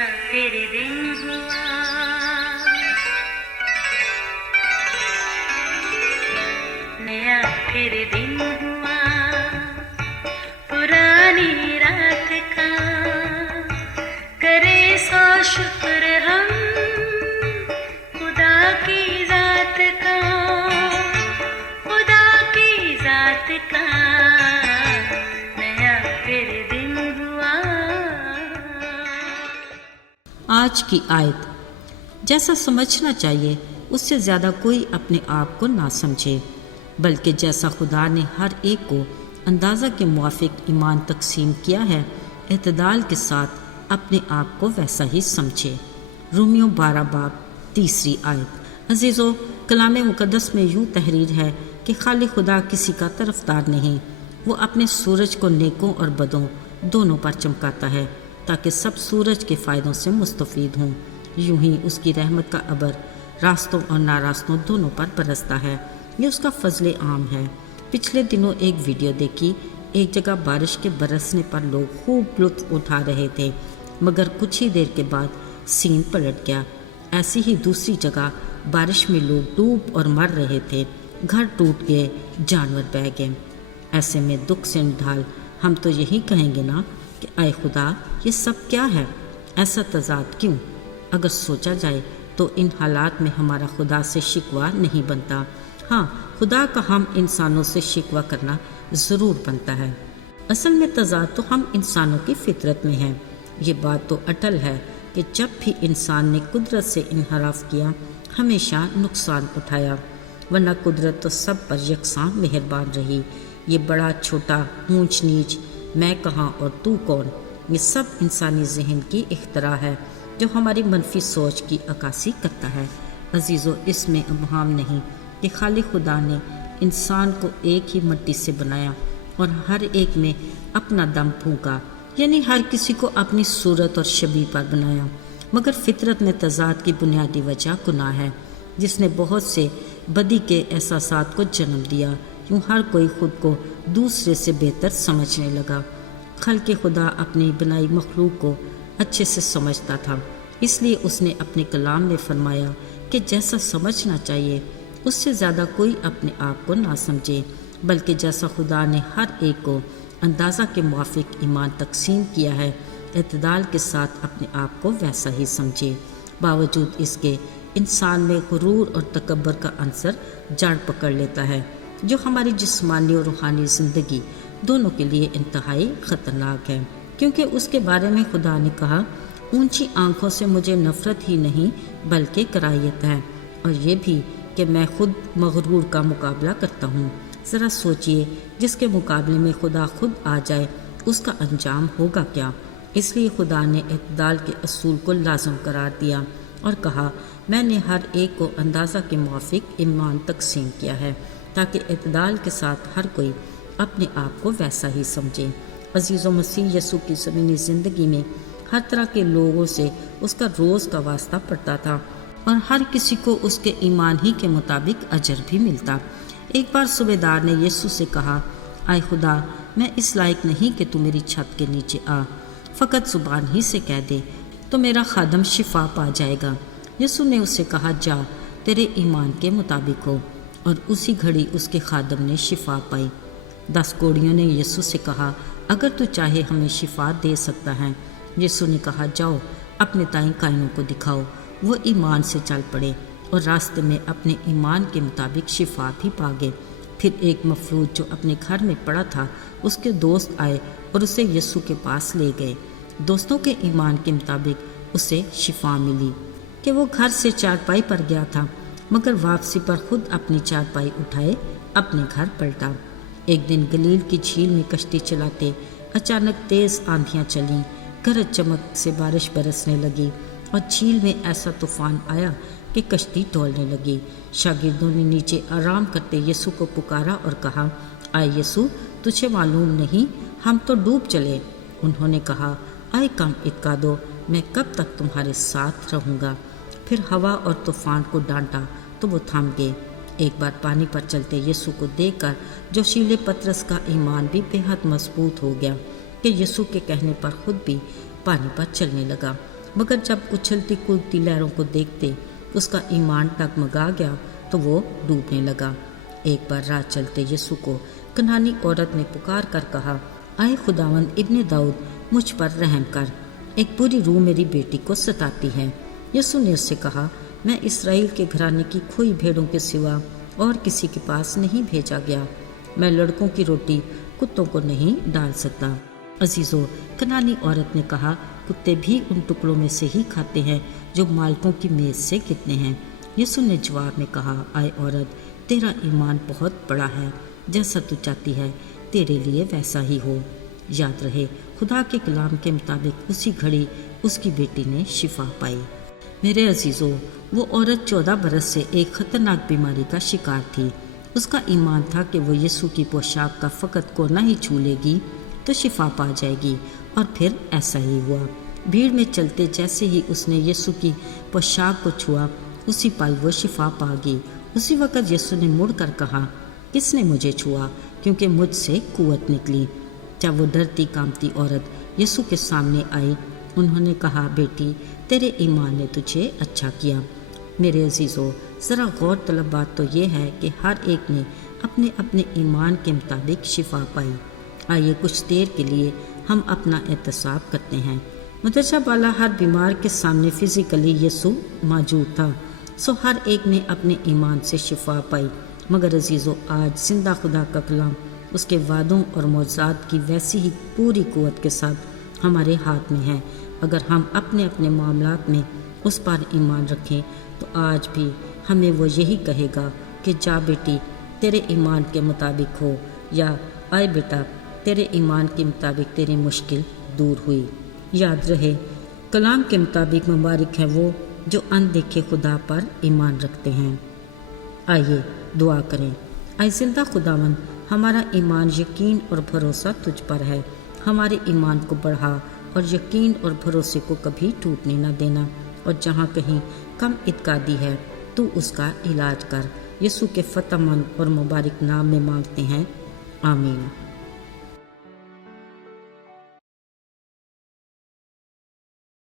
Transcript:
फिर दिन हुआ, नया फिर दिन हुआ, पुरानी रात का करे सो शुक्र हम खुदा की जात का, खुदा की जात का नया फिर दिन हुआ। आज की आयत, जैसा समझना चाहिए उससे ज़्यादा कोई अपने आप को ना समझे, बल्कि जैसा खुदा ने हर एक को अंदाज़ा के मुआफिक ईमान तकसीम किया है, इत्दाल के साथ अपने आप को वैसा ही समझे। रोमियो 12 बाब 3 आयत। अजीज़ों, कलाम मुक़द्दस में यूँ तहरीर है कि खाली खुदा किसी का तरफदार नहीं, वो अपने सूरज को नेकों और बदों दोनों पर चमकाता है ताकि सब सूरज के फ़ायदों से मुस्तफ़ीद हों। यूं ही उसकी रहमत का अबर रास्तों और नारास्तों दोनों पर बरसता है। ये उसका फजल आम है। पिछले दिनों एक वीडियो देखी, एक जगह बारिश के बरसने पर लोग खूब लुत्फ़ उठा रहे थे, मगर कुछ ही देर के बाद सीन पलट गया। ऐसी ही दूसरी जगह बारिश में लोग डूब और मर रहे थे, घर टूट गए, जानवर बह गए। ऐसे में दुख से निढाल हम तो यही कहेंगे ना कि आए खुदा, ये सब क्या है, ऐसा तज़ाद क्यों? अगर सोचा जाए तो इन हालात में हमारा खुदा से शिकवा नहीं बनता। हाँ, खुदा का हम इंसानों से शिकवा करना ज़रूर बनता है। असल में तज़ाद तो हम इंसानों की फितरत में है। ये बात तो अटल है कि जब भी इंसान ने कुदरत से इनहराफ किया, हमेशा नुकसान उठाया, वरना कुदरत तो सब पर यकसां मेहरबान रही। ये बड़ा छोटा, ऊंच नीच, मैं कहाँ और तू कौन, ये सब इंसानी जहन की इख्तरा है जो हमारी मनफी सोच की अक्कासी करता है। अजीज़ों, इसमें अबहम नहीं कि खाली खुदा ने इंसान को एक ही मिट्टी से बनाया और हर एक में अपना दम फूंका, यानी हर किसी को अपनी सूरत और शबीह पर बनाया। मगर फितरत में तज़ाद की बुनियादी वजह गुनाह है, जिसने बहुत से बदी के एहसासात को जन्म दिया। यूँ हर कोई खुद को दूसरे से बेहतर समझने लगा। खल्क़े खुदा अपनी बनाई मखलूक को अच्छे से समझता था, इसलिए उसने अपने कलाम में फरमाया कि जैसा समझना चाहिए उससे ज़्यादा कोई अपने आप को ना समझे, बल्कि जैसा खुदा ने हर एक को अंदाज़ा के मुआफिक ईमान तकसीम किया है, इत्दाल के साथ अपने आप को वैसा ही समझे। बावजूद इसके इंसान में गुरूर और तकब्बर का अंसर जड़ पकड़ लेता है, जो हमारी जिस्मानी और रूहानी ज़िंदगी दोनों के लिए इंतहाई ख़तरनाक है, क्योंकि उसके बारे में खुदा ने कहा, ऊंची आंखों से मुझे नफ़रत ही नहीं बल्कि कराहियत है, और ये भी कि मैं खुद मगरूर का मुकाबला करता हूँ। ज़रा सोचिए, जिसके मुकाबले में खुदा खुद आ जाए उसका अंजाम होगा क्या? इसलिए खुदा ने इत्दाल के असूल को लाजम करार दिया और कहा, मैंने हर एक को अंदाज़ा के मुआफिक ईमान तकसीम किया है, ताकि इत्दाल के साथ हर कोई अपने आप को वैसा ही समझे। अज़ीज़ों, मसीह यसू की ज़मीनी ज़िंदगी में हर तरह के लोगों से उसका रोज़ का वास्ता पड़ता था और हर किसी को उसके ईमान ही के मुताबिक अजर भी मिलता। एक बार सूबेदार ने यीशु से कहा, आए खुदा, मैं इस लायक नहीं कि तू मेरी छत के नीचे आ, फ़कत ज़ुबान ही से कह दे तो मेरा खादम शिफा पा जाएगा। यीशु ने उससे कहा, जा, तेरे ईमान के मुताबिक हो, और उसी घड़ी उसके खादम ने शिफा पाई। 10 कोड़ियों ने यीशु से कहा, अगर तू चाहे हमें शिफा दे सकता है। यीशु ने कहा, जाओ अपने ताई काइनों को दिखाओ। वो ईमान से चल पड़े और रास्ते में अपने ईमान के मुताबिक शिफा भी पा गए। फिर एक मफलूज जो अपने घर में पड़ा था, उसके दोस्त आए और उसे यीशु के पास ले गए। दोस्तों के ईमान के मुताबिक उसे शिफा मिली कि वो घर से चारपाई पर गया था, मगर वापसी पर खुद अपनी चारपाई उठाए अपने घर पलटा। एक दिन गलील की झील में कश्ती चलाते अचानक तेज़ आंधियाँ चलीं, गरज चमक से बारिश बरसने लगी और झील में ऐसा तूफान आया कि कश्ती डोलने लगी। शागिर्दों ने नीचे आराम करते यीशु को पुकारा और कहा, आए यीशु, तुझे मालूम नहीं हम तो डूब चले। उन्होंने कहा, आए कम इत्का दो, मैं कब तक तुम्हारे साथ रहूँगा। फिर हवा और तूफान को डांटा तो वो थम गए। एक बार पानी पर चलते यीशु को देखकर जोशीले पतरस का ईमान भी बेहद मजबूत हो गया कि यीशु के कहने पर खुद भी पानी पर चलने लगा। मगर जब उछलती कूदती लहरों को देखते उसका ईमान टगमगा गया तो वो डूबने लगा। एक बार राह चलते यीशु को कनानी औरत ने पुकार कर कहा, आए खुदावंद इब्ने दाऊद, मुझ पर रहम कर, एक बुरी रूह मेरी बेटी को सताती है। यीशु ने उससे कहा, मैं इस्राएल के घराने की खोई भेड़ों के सिवा और किसी के पास नहीं भेजा गया। मैं लड़कों की रोटी कुत्तों को नहीं डाल सकता। अजीजों, कनानी औरत ने कहा, कुत्ते भी उन टुकड़ों में से ही खाते हैं जो मालिकों की मेज से गिरते हैं। यीशु ने जवाब में कहा, आए औरत, तेरा ईमान बहुत बड़ा है, जैसा तू चाहती है तेरे लिए वैसा ही हो। याद रहे, खुदा के कलाम के मुताबिक उसी घड़ी उसकी बेटी ने शिफा पाई। मेरे अजीजों, वो औरत 14 बरस से एक खतरनाक बीमारी का शिकार थी। उसका ईमान था कि वो यीशु की पोशाक का फ़कत कोना ही छू लेगी तो शिफा पा जाएगी, और फिर ऐसा ही हुआ। भीड़ में चलते जैसे ही उसने यीशु की पोशाक को छुआ, उसी पल वो शिफा पा गई। उसी वक़्त यीशु ने मुड़ कर कहा, किसने मुझे छुआ, क्योंकि मुझसे कुव्वत निकली। जब वो डरती कांपती औरत यीशु के सामने आई, उन्होंने कहा, बेटी, तेरे ईमान ने तुझे अच्छा किया। मेरे अजीज़ों, ज़रा गौर तलब बात तो ये है कि हर एक ने अपने अपने ईमान के मुताबिक शिफा पाई। आइए कुछ देर के लिए हम अपना एहतसाब करते हैं। मदरसा वाला हर बीमार के सामने फ़िज़िकली यीशु मौजूद था, सो हर एक ने अपने ईमान से शिफा पाई। मगर अजीज़ों, आज जिंदा खुदा का कलाम उसके वादों और मौज़ात की वैसी ही पूरी कुव्वत के साथ हमारे हाथ में है। अगर हम अपने अपने मामलात में उस पर ईमान रखें तो आज भी हमें वो यही कहेगा कि जा बेटी, तेरे ईमान के मुताबिक हो, या आए बेटा, तेरे ईमान के मुताबिक तेरी मुश्किल दूर हुई। याद रहे, कलाम के मुताबिक मुबारक है वो जो अनदेखे खुदा पर ईमान रखते हैं। आइए दुआ करें। आए जिंदा खुदावन, हमारा ईमान, यकीन और भरोसा तुझ पर है। हमारे ईमान को बढ़ा और यकीन और भरोसे को कभी टूटने न देना, और जहाँ कहीं कम इत्कादी है तू उसका इलाज कर। यीशु के फतेहमंद और मुबारक नाम में मांगते हैं, आमीन।